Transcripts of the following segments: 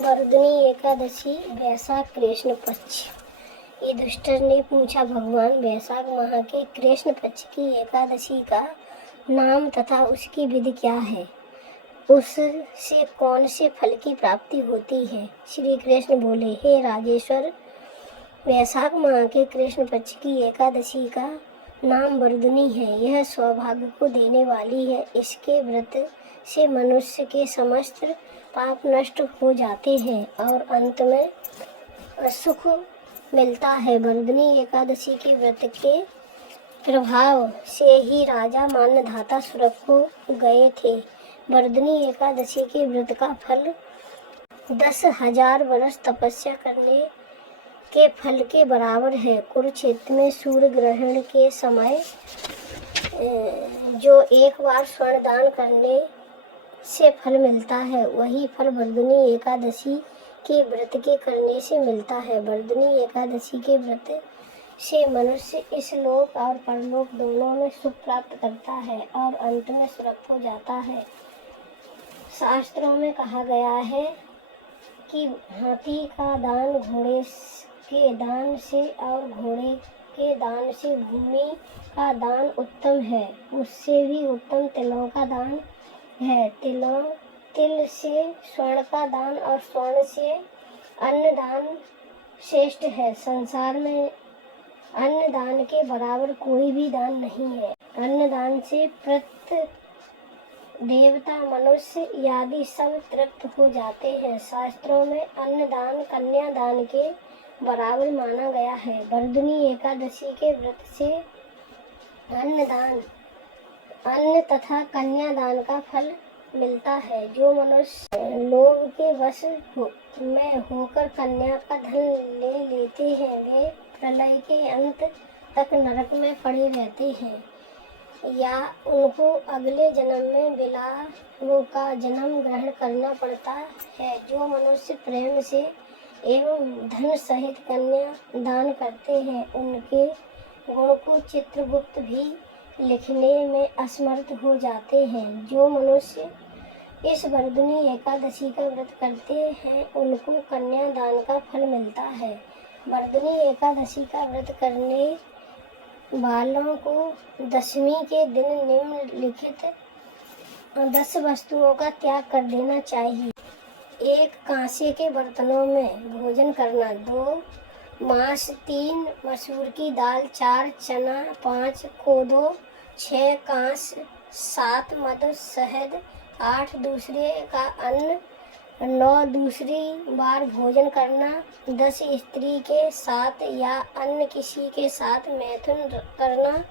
वर्धनी एकादशी वैशाख कृष्ण पक्ष। युधिष्ठिर ने पूछा, भगवान, वैशाख माह के कृष्ण पक्ष की एकादशी का नाम तथा उसकी विधि क्या है? उससे कौन से फल की प्राप्ति होती है? श्री कृष्ण बोले, हे राजेश्वर, वैशाख माह के कृष्ण पक्ष की एकादशी का नाम वर्धनी है। यह सौभाग्य को देने वाली है। इसके व्रत से मनुष्य के समस्त पाप नष्ट हो जाते हैं और अंत में सुख मिलता है। वर्धनी एकादशी के व्रत के प्रभाव से ही राजा मान्यधाता स्वर्ग को गए थे। वर्धनी एकादशी के व्रत का फल 10,000 वर्ष तपस्या करने के फल के बराबर है। कुरुक्षेत्र में सूर्य ग्रहण के समय जो एक बार स्वर्ण दान करने से फल मिलता है, वही फल वर्धनी एकादशी के व्रत के करने से मिलता है। वर्धनी एकादशी के व्रत से मनुष्य इस लोक और परलोक दोनों में सुख प्राप्त करता है और अंत में स्वर्ग हो जाता है। शास्त्रों में कहा गया है कि हाथी का दान घोड़े के दान से और घोड़े के दान से भूमि का दान उत्तम है। उससे भी उत्तम तिलों का दान है। तिल से स्वर्ण का दान और स्वर्ण से अन्न दान श्रेष्ठ है। संसार में अन्न दान के बराबर कोई भी दान नहीं है। अन्न दान से प्रत देवता, मनुष्य आदि सब तृप्त हो जाते हैं। शास्त्रों में अन्न दान कन्यादान के बराबर माना गया है। वर्धनी एकादशी के व्रत से अन्न तथा कन्यादान का फल मिलता है। जो मनुष्य लोभ के वश में होकर कन्या का धन ले लेते हैं, वे प्रलय के अंत तक नरक में पड़े रहते हैं या उनको अगले जन्म में बिलाव का जन्म ग्रहण करना पड़ता है। जो मनुष्य प्रेम से एवं धन सहित कन्या दान करते हैं, उनके गुण को चित्रगुप्त भी लिखने में असमर्थ हो जाते हैं। जो मनुष्य इस वर्धनी एकादशी का व्रत करते हैं, उनको कन्यादान का फल मिलता है। वर्धनी एकादशी का व्रत करने वालों को दशमी के दिन निम्नलिखित 10 वस्तुओं का त्याग कर देना चाहिए। 1 कांसे के बर्तनों में भोजन करना। 2 मांस। 3 मसूर की दाल। 4 चना। 5 कोदो। 6 कांस। 7 मधु शहद। 8 दूसरे का अन्न। 9 दूसरी बार भोजन करना। 10 स्त्री के साथ या अन्य किसी के साथ मैथुन करना।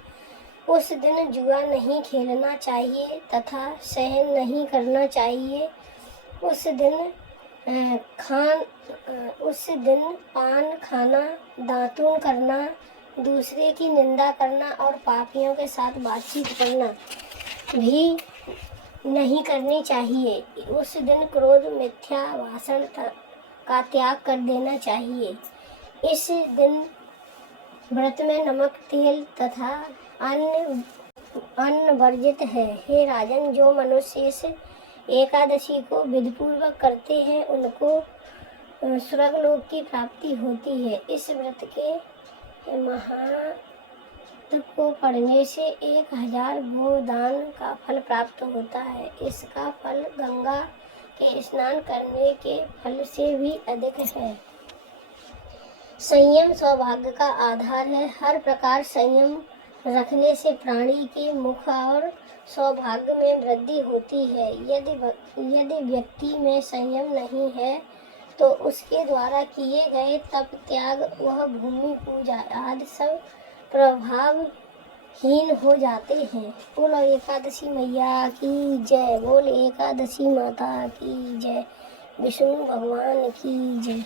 उस दिन जुआ नहीं खेलना चाहिए तथा शयन नहीं करना चाहिए। उस दिन पान खाना, दातून करना, दूसरे की निंदा करना और पापियों के साथ बातचीत करना भी नहीं करनी चाहिए। उस दिन क्रोध, मिथ्या भाषण का त्याग कर देना चाहिए। इस दिन व्रत में नमक, तेल तथा अन्न वर्जित है। हे राजन, जो मनुष्य इस एकादशी को विधिपूर्वक करते हैं, उनको स्वर्गलोक की प्राप्ति होती है। इस व्रत के महात्म को पढ़ने से 1000 गोदान का फल प्राप्त होता है। इसका फल गंगा के स्नान करने के फल से भी अधिक है। संयम सौभाग्य का आधार है। हर प्रकार संयम रखने से प्राणी के मुख और सौभाग्य में वृद्धि होती है। यदि व्यक्ति में संयम नहीं है तो उसके द्वारा किए गए तप, त्याग, वह भूमि पूजा आदि सब प्रभावहीन हो जाते हैं। बोलो एकादशी मैया की जय। बोल एकादशी माता की जय। विष्णु भगवान की जय।